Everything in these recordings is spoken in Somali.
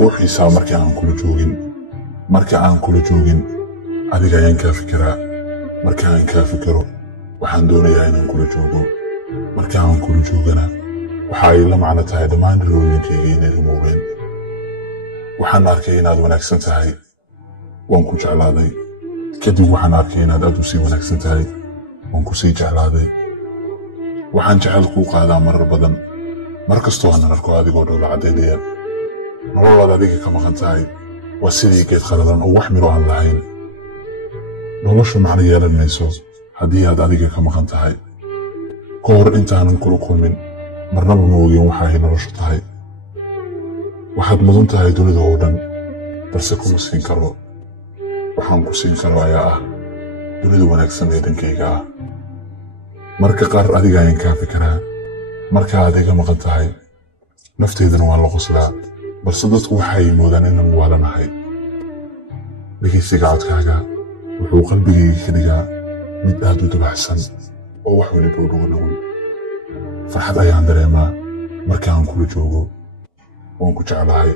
kuu xiisaa markii aan kula joogin adiga ayaan kaa fikiraa markii aan kaa fikiro waxaan doonayaa inaan kula joogo markii aan kula joogana waxa ay la macno tahay dhammaan riyooyinkayga inay rumoobeen waxaan arkay inaad wanaagsan tahay waan ku jeclaaday kadib waxaan arkay inaad aad u sii wanaagsan tahay waan ku sii jeclaaday waxaan jecel kuu qaadaa marar badan mar kastoo aan arko adigoo dhoola caddeynaya nololaad adiga ka maqan tahay waa sidii geed qalalan oo wax miro aan lahayn noloshu macno yeelan mayso haddii aad adiga ka maqan tahay ka hor intaanan kula kulmin marnaba ma ogin waxa ay noloshu tahay waxaad mudan tahay dunida oo dhan balse kuma siin karo waxaan ku siin karo ayaa ah dunida wanaagsan ee dhankayga ah marka qaar adiga ayaan kaa fikiraa marka aad iga maqan tahay nafteydana waan la qoslaa balse dadku waxay moodaan inaan waalanahay dhegaysiga codkaaga wuxuu qalbigayga ka dhigaa mid aad u dabaxsan oo wax waliba u dhuganaway farxad ayaan dareemaa marka aan kula joogo waan ku jeclahay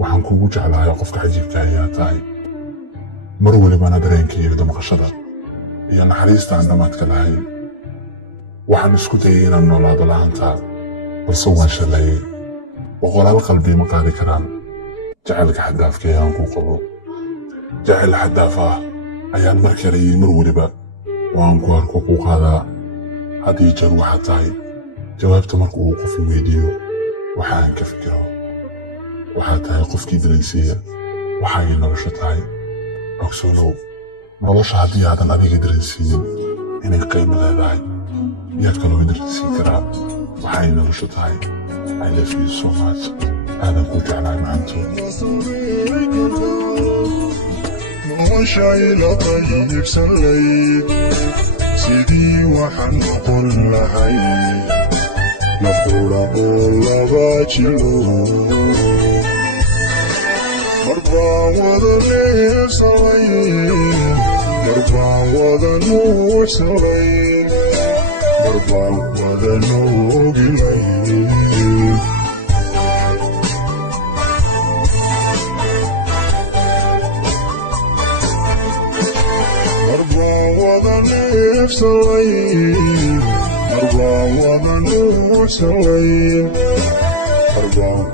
waxaan kugu jeclahay qofka cajiibka ayaa tahay mar walibana dareenkayga damqashada iyo naxariista aan dhammaadka lahayn waxaan isku dayay inaan noolaado la'aanta balse waan shallayay boqolaal qalbi ma qaadi karaan jacaylka xaddaafka ee aan ku qabo jacayl xaddaaf ah ayaan mar kale iyo mar waliba oo aan ku arko ku qaadaa haddii jeer waxaad tahay jawaabta marka uu qof weydiiyo waxa aan ka fikiro waxaad tahay qofkii dareensiiya waxa ay noloshu tahay ogsoonow nolosha haddii aadan adiga dareensiinin inay qiimo leedahay yaad kaloo dareensiin karaa waxa ay noloshu tahay I love you so much aadan ku jeclahay macantood وشايل طيب سليت سيدي وحن قل لهي مفورة ولا باجلو مربع وذني سليت مربع وذنو سليت مربع وذنو قليل سليم أربع ومنوع سليم أربع